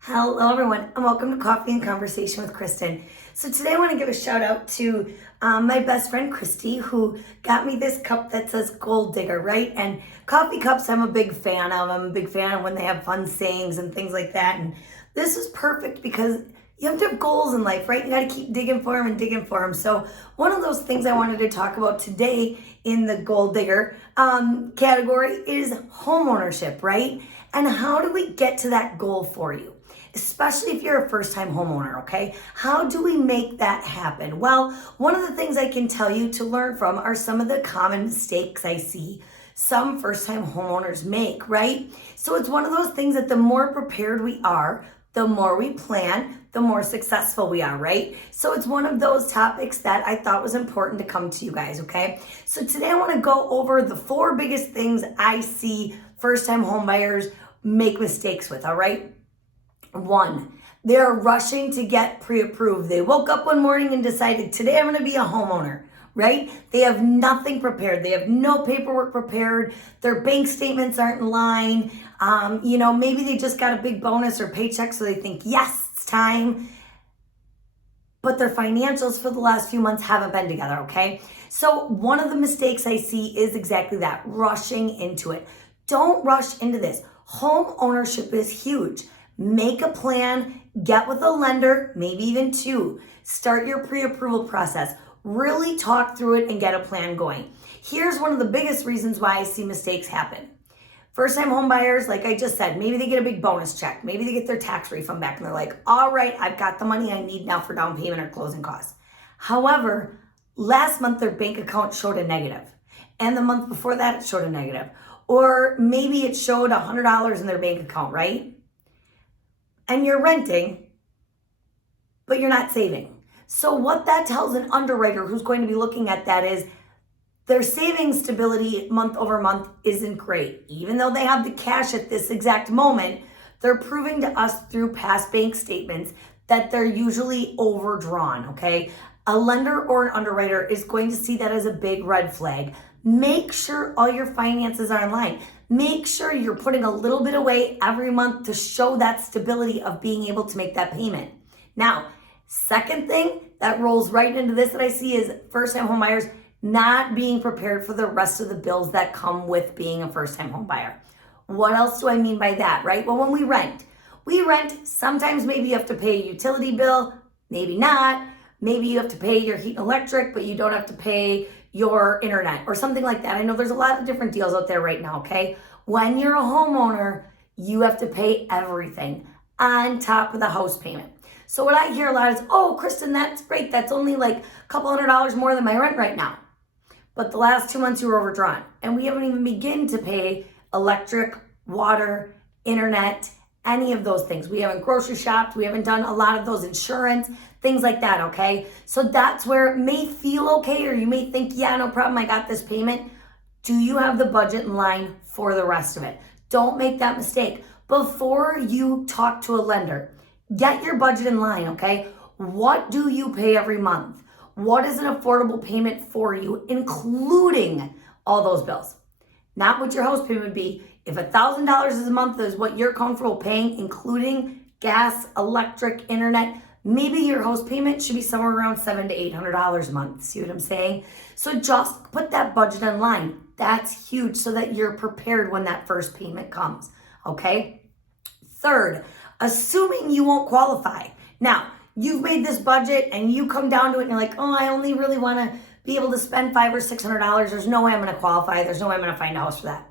Hello everyone and welcome to Coffee and Conversation with Kristen. So today I want to give a shout out to my best friend Christy, who got me this cup that says Gold Digger, right? And coffee cups I'm a big fan of. I'm a big fan of when they have fun sayings and things like that. And this is perfect because you have to have goals in life, right? You got to keep digging for them and digging for them. So one of those things I wanted to talk about today in the Gold Digger category is homeownership, right? And how do we get to that goal for you? Especially if you're a first-time homeowner, okay? How do we make that happen? Well, one of the things I can tell you to learn from are some of the common mistakes I see some first-time homeowners make, right? So it's one of those things that the more prepared we are, the more we plan, the more successful we are, right? So it's one of those topics that I thought was important to come to you guys, okay? So today I want to go over the 4 biggest things I see first-time homebuyers make mistakes with, all right? 1, they're rushing to get pre-approved. They woke up one morning and decided, today I'm going to be a homeowner, right? They have nothing prepared. They have no paperwork prepared. Their bank statements aren't in line. Maybe they just got a big bonus or paycheck, so they think, yes, it's time. But their financials for the last few months haven't been together, okay? So one of the mistakes I see is exactly that, rushing into it. Don't rush into this. Home ownership is huge. Make a plan, get with a lender, maybe even 2. Start your pre-approval process. Really talk through it and get a plan going. Here's one of the biggest reasons why I see mistakes happen. First-time home buyers, like I just said, maybe they get a big bonus check. Maybe they get their tax refund back and they're like, all right, I've got the money I need now for down payment or closing costs. However, last month their bank account showed a negative. And the month before that it showed a negative. Or maybe it showed $100 in their bank account, right? And you're renting, but you're not saving. So what that tells an underwriter who's going to be looking at that is their savings stability month over month isn't great. Even though they have the cash at this exact moment, they're proving to us through past bank statements that they're usually overdrawn, okay? A lender or an underwriter is going to see that as a big red flag. Make sure all your finances are in line. Make sure you're putting a little bit away every month to show that stability of being able to make that payment. Now, second thing that rolls right into this that I see is first-time home buyers not being prepared for the rest of the bills that come with being a first-time home buyer. What else do I mean by that, right? Well, when we rent, sometimes maybe you have to pay a utility bill, maybe not. Maybe you have to pay your heat and electric, but you don't have to pay your internet or something like that. I know there's a lot of different deals out there right now, okay? When you're a homeowner, you have to pay everything on top of the house payment. So what I hear a lot is, oh, Kristen, that's great. That's only like a couple $100 more than my rent right now. But the last 2 months you were overdrawn and we haven't even begun to pay electric, water, internet, any of those things. We haven't grocery shopped. We haven't done a lot of those insurance, things like that, okay? So that's where it may feel okay, or you may think, yeah, no problem, I got this payment. Do you have the budget in line for the rest of it? Don't make that mistake. Before you talk to a lender, get your budget in line, okay? What do you pay every month? What is an affordable payment for you, including all those bills? Not what your house payment would be. If $1,000 is a month is what you're comfortable paying, including gas, electric, internet, maybe your house payment should be somewhere around $700 to $800 a month. See what I'm saying? So just put that budget in line. That's huge so that you're prepared when that first payment comes, okay? Third, assuming you won't qualify. Now, you've made this budget and you come down to it and you're like, oh, I only really want to be able to spend $500 or $600. There's no way I'm going to qualify. There's no way I'm going to find a house for that.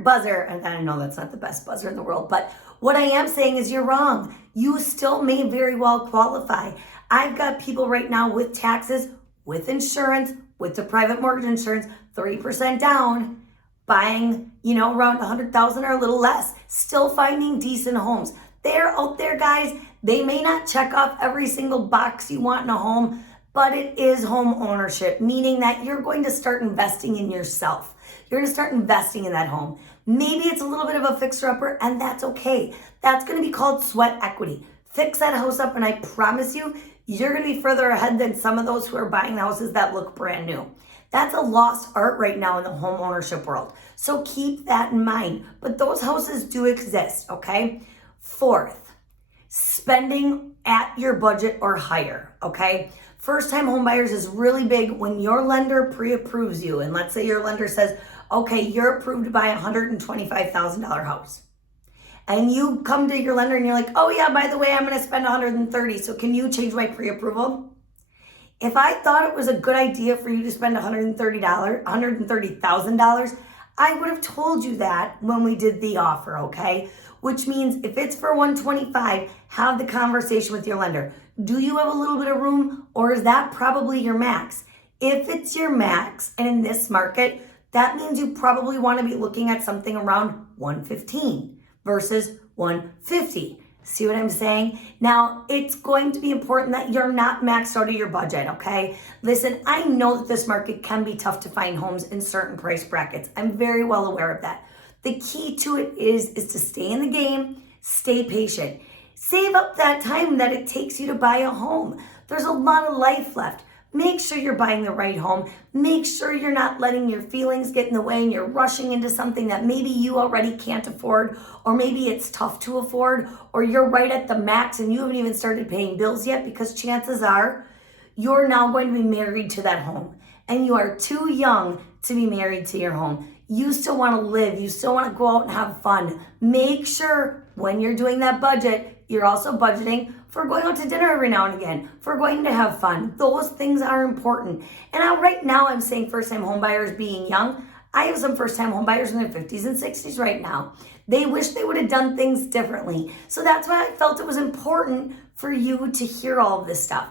Buzzer. And I know that's not the best buzzer in the world, but what I am saying is you're wrong. You still may very well qualify. I've got people right now with taxes, with insurance, with the private mortgage insurance, 3% down, buying, around $100,000 or a little less, still finding decent homes. They're out there, guys. They may not check off every single box you want in a home, but it is home ownership, meaning that you're going to start investing in yourself. You're going to start investing in that home. Maybe it's a little bit of a fixer-upper, and that's okay. That's going to be called sweat equity. Fix that house up, and I promise you, you're going to be further ahead than some of those who are buying houses that look brand new. That's a lost art right now in the home ownership world. So keep that in mind. But those houses do exist, okay? Fourth, spending at your budget or higher, okay? First-time home buyers is really big when your lender pre-approves you. And let's say your lender says, okay, you're approved to buy a $125,000 house. And you come to your lender and you're like, oh yeah, by the way, I'm gonna spend $130,000, so can you change my pre-approval? If I thought it was a good idea for you to spend $130,000, I would have told you that when we did the offer, okay? Which means if it's for $125,000, have the conversation with your lender. Do you have a little bit of room, or is that probably your max? If it's your max, and in this market, that means you probably want to be looking at something around $115,000 versus $150,000. See what I'm saying? Now, it's going to be important that you're not maxed out of your budget, okay? Listen, I know that this market can be tough to find homes in certain price brackets. I'm very well aware of that. The key to it is to stay in the game, stay patient. Save up that time that it takes you to buy a home. There's a lot of life left. Make sure you're buying the right home. Make sure you're not letting your feelings get in the way and you're rushing into something that maybe you already can't afford, or maybe it's tough to afford, or you're right at the max and you haven't even started paying bills yet, because chances are you're now going to be married to that home and you are too young to be married to your home. You still want to live. You still want to go out and have fun. Make sure when you're doing that budget, you're also budgeting for going out to dinner every now and again, for going to have fun. Those things are important. And right now I'm saying first-time home buyers being young. I have some first-time home buyers in their 50s and 60s right now. They wish they would have done things differently. So that's why I felt it was important for you to hear all of this stuff.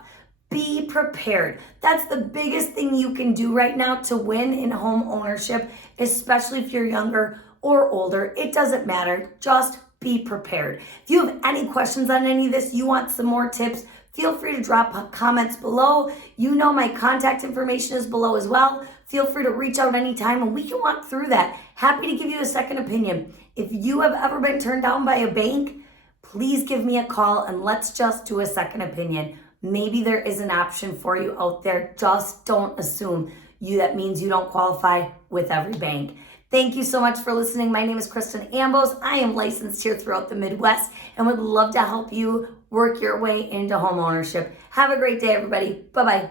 Be prepared. That's the biggest thing you can do right now to win in home ownership, especially if you're younger or older. It doesn't matter. Just be prepared. If you have any questions on any of this, you want some more tips, feel free to drop comments below. You know my contact information is below as well. Feel free to reach out anytime and we can walk through that. Happy to give you a second opinion. If you have ever been turned down by a bank, please give me a call and let's just do a second opinion. Maybe there is an option for you out there. Just don't assume that means you don't qualify with every bank. Thank you so much for listening. My name is Kristen Ambos. I am licensed here throughout the Midwest and would love to help you work your way into home ownership. Have a great day, everybody. Bye-bye.